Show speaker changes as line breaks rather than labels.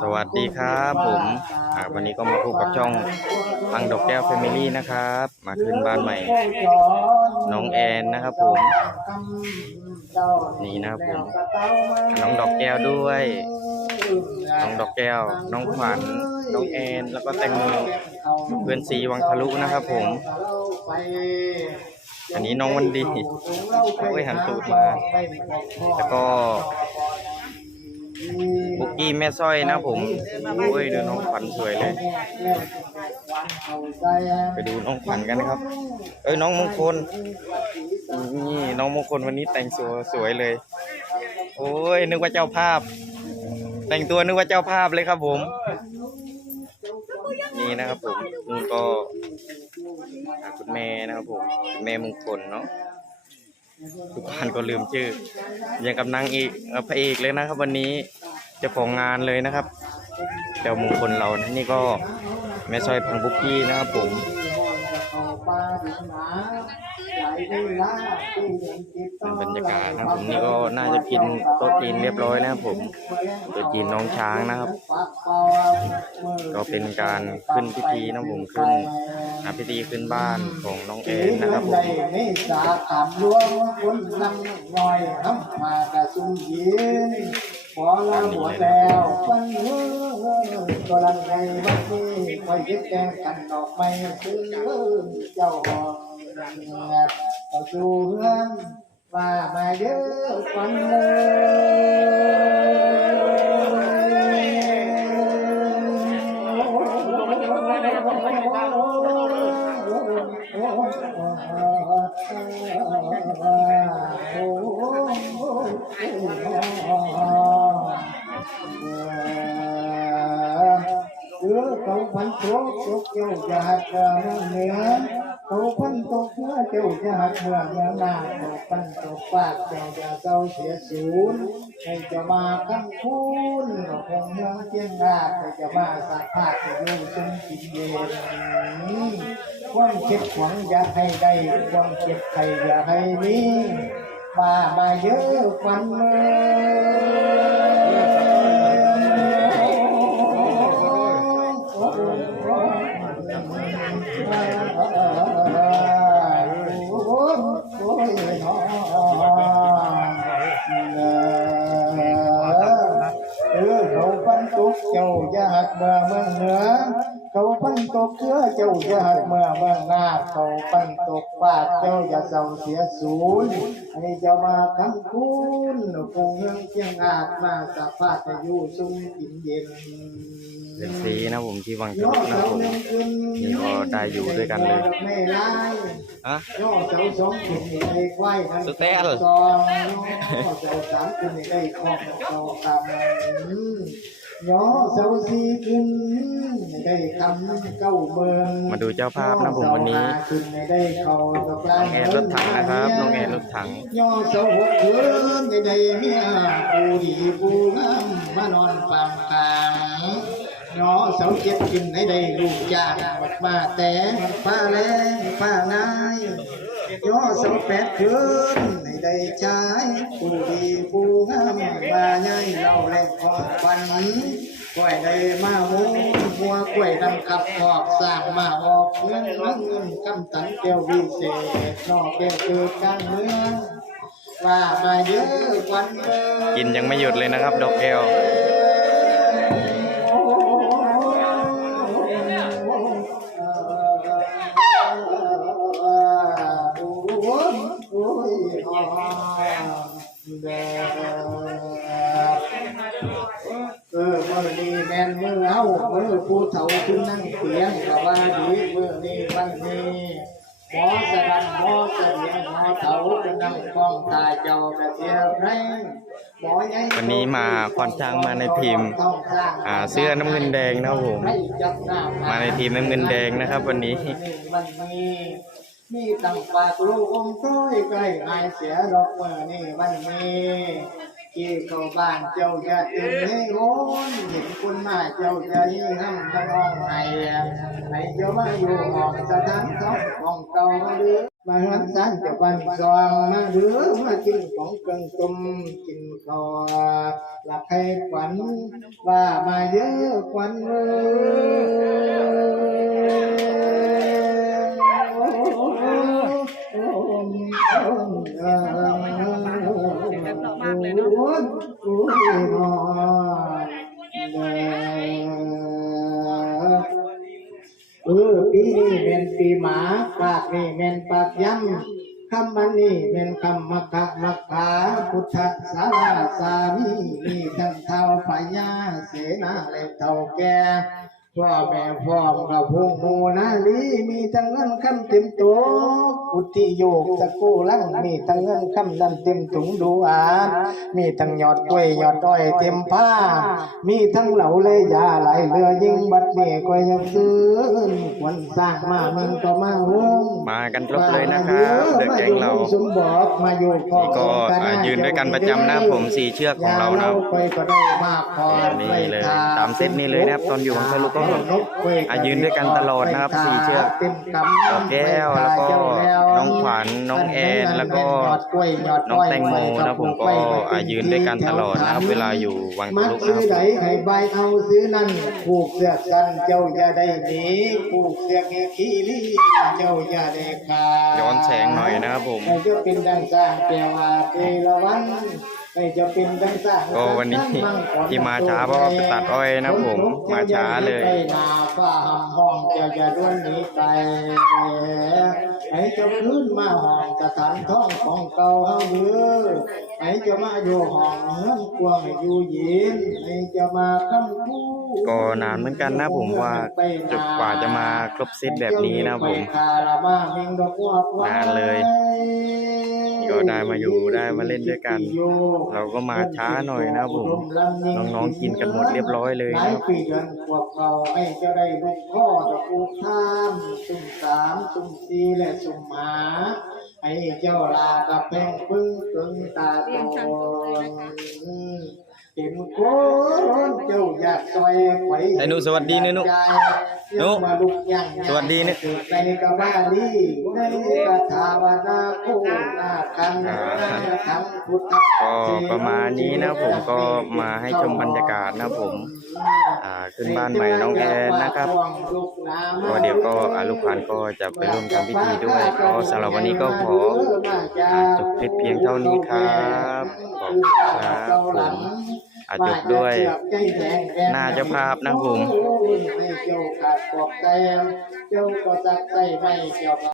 สวัสดีครับผมอ่าวันนี้ก็มาพบกับช่องฟังดอกแก้วแฟมิลี่นะครับ มาขึ้นบ้านใหม่ น้องแอนนะครับผม นี่นะครับผมน้องดอกแก้วด้วย น้องดอกแก้ว น้องขวัญ น้องแอน แล้วก็แตงโมเพื่อนสีวังทะลุนะครับผม อันนี้น้องวันดีโอ้ยหันตูดมา แล้วก็ กี้แม่สร้อยนะผมโอ้ยดูน้องขวัญสวยเลย ไปดูน้องขวัญกันนะครับ เอ้ยน้องมงคล นี่น้องมงคลวันนี้แต่งสวยสวยเลย โอ้ยนึกว่าเจ้าภาพ แต่งตัวนึกว่าเจ้าภาพเลยครับผม นี่นะครับผมนู่นก็คุณแม่นะครับผมคุณแม่มงคลเนาะทุกท่านก็ลืมชื่อยังกับนางเอกพระเอกเลยนะครับวันนี้ จ้าของงานเลยนะครับเจ้ามงคลเรานะนี่ก็แม่สร้อยพังบุกกี้นะครับผมเป็นบรรยากาศนะครับผมนี่ก็น่าจะกินโต๊ะจีนเรียบร้อยนะครับผมโต๊ะจีนน้องช้างนะครับ ก็เป็นการขึ้นพิธีนะครับผมขึ้นพิธีขึ้นบ้านของน้องเอ็นนะครับผม
สาขามลวงคนนั่งหน่อยน้ำมากระซุ่มยินพอละหัวแล้วฟันเออก็ลังไงวันนี้คอยยึดแกงกัน ดอกไม้ซื้อเจ้าหองงัดเอาสู่เฮือนว่ามาเย อะควันเออเขาพันตัวตกเกี่ยวจะหักเมืองเหนือเขาพันตกเนื้อเกี่ยวจะหักเมืองเหนือหน้าเขาพันตกปากเจ้าจะเจ้าเสียศูนย์ให้จะมาคันคุณคงเมืองเจียงนาให้จะมาสักภาคจะอยู่จนกินเย็นความคิดหวังอยากให้ได้ความเจ็บใครอยากให้มีมามาเยอะควันเมืเอ กเจ้าจะหักเมื่อเมืองเหนือ เขาพันตกเชื้อเจ้าจะหักเมื่อเมืองหน้าเขาพันตกปากเจ้าจะเศร้าเสียศูนย์ให้เจ้ามาคำคุณคงเมืองเชียงอาจมาสะพาดให้อยู่ซุ้มกินเย็น
เดือนสีนะครับผมที่วังทะลุนะครับผมนี่ก็ได้อยู่ด้วยกันเลย
ไม่ไล่
อะ
ย่อเสาสองขึ้นในได้ควายทั้ง
สุดแต้
ส
ล
องย่อเสาสามขึ้นในได้คอกเสาคำ ย่อเสาสี่ขึ้นในได้คำเก้าเมือง
มาดูเจ้าภาพนะผมวันนี้
ย่อเสาห้าขึ้นในได้เขาตะกลา
น้องแอนรถถังนะครับน้องแอนรถถัง
ย่อเสาหกขึ้นในได้เมียปูดีปูงามมานอนฟังกลางย่อเสาเจ็ดขึ้นในได้ลูกจานมาแต่ป้าแรงป้านาย ย่อเสาแปดขึ้นในได้ใจผู้ดีผู้งามมาใหญ่เราแรงของฟันกล้วยได้มาหมูหัวกล้วยนำขับขอบสร้างมาออกเงินเงินคำตันเกียววิเศษนอกเกียวเกิดการเมืองว่ามาเยอะวันเมือง
กินยังไม่หยุดเลยนะครับ ดอกแก้ว
เออมื่อนี้แมนมือเอามือผู้เฒ่าขึ้นนั่งเตียงแต่ว่าดีมื่อนี้วันนี้หมอสะดันหมอเสียงหมอเฒ่าจะนั่งกองตาเจ้ากระเทียมแรง
วันนี้มาควานช้างมาในทีมอ่าเสื้อน้ำเงินแดงนะครับผม มาในทีมน้ำเงินแดงนะครับ วันนี้
มีตั้งปากลูกอมต้อยใกล้หายเสียดอกเมื่อนี่มันมีที่เข้าบ้านเจ้าจะตื่นให้โอนเห็นคนมาเจ้าจะยืนห้ำจะน้องไห้ให้เจ้ามาอยู่ห้องสถานท้องห้องเก่าหรือมาหันสานจะวันซองมาเดือมากินของเครื่งต้มกินข้าวหลับให้ฝันว่ามาเยอะควันเอ้ เออปีนี้เป็นปีหมาปากนี่เป็นปากย้ำคำมันนี่เป็นคำมักขะมักขาพุทธสาราสามีมีทั้งเท่าพญาเสนาและเท่าแก่ พ่อแม่พ่อมกับพงโมนาลีมีทั้งเงินคำเต็มโตัวอุติโยกตะกูลังมีทั้งเงินคำดันเต็มถุงดูอามีทั้งยอดกล้วยยอดด้อยเต็มผ้า มีทั้งเหล่าเลยยาไหลเรือยิ่งบัดนี้ก็ยังซื้อวันสร้างมามึงก็มาหุ้ง
มากันครบเลยนะครับเด็กแก๊งเรา
สมบอกมาอยู่
นี่ก็อ่ายืนด้วยกันประจำนะครับผมสี่เชือกของเรานะครับ
ไปก็ได้มากพอ
นี่เลยตามเซตนี้เลยนะครับตอนอยู่ของเธอลูกก็อะยืนด้วยกันตลอดนะครับสี่เชือก
เป็นกำ
ต่อแก้วแล้วก็น้องขวัญน้องแอนแล้วก็น้องแตงโมนะผมก็อะยืนด้วยกันตลอดนะครับ เวลาอยู่วังตะ
มัด
ลุก
ซื้
นะ
อ
ค
ไหน
รับ
ให้ใบเอาซื้อนั่นผูกเสือกกันเจ้าอย่าได้หนีผูกเสือกขี้ลี่เจ้าอย่าได้ขาด
ย้อนแสงหน่อยนะครับผม
ให้เจะเป็นดังสร้างแปลว่าเทละวัน ให้เจะเป็นดังสร้าง
ก็วันนี้ที่มาช้าเพราะว่าไปตัดอ้อยนะผมมาช้าเลย
ไปนาฟ้าหำห้องเจ้าอย่าด้วนหนีไปให้เจ้าขึ้นมาห้องสถานท้องของเก่าเฮาเด้อให้เจะมาอยู่ห้องเฮือนกวางให้อยู่เย็นให้เจะมาคำคู่
ก็นานเหมือนกันนะผมว่าจนกว่าจะมาครบเซตแบบนี้นะผมนานเลยก็ได้มาอยู่ได้มาเล่นด้วยกัน เราก็มาช้าหน่อยนะผมน้องๆกินกันหมดเรียบร้อยเลยนะ
ปีเดือนพวกเราให้เจะได้ลูกพ่อตะปูข้ามสุ่มสามสุ่มสี่และสุ่มหมาให้เจ้าลากับแพงพึ่งปึงตาโต เห็นโคนเจ้าอยากซอยไว้
ไอ้หนูสวัสดีนะหนูหนู
มาลุกย่าง
สวัสดีนะ
ในกบาลีในกถาวนาโคนาคันนาคังพุทธ
ก็ประมาณนี้นะผมก็มาให้ชมบรรยากาศนะผมอ่าขึ้นบ้านใหม่น้องแอนนะครับก็เดี๋ยวก็อาลูกพันก็จะไปร่วมทำพิธีด้วยก็สำหรับวันนี้ก็ขออ่าจบคลิปเพียงเท่านี้ครับขอบคุณครับผม อาจบด้วยหน้าเจ้าภาพนะผม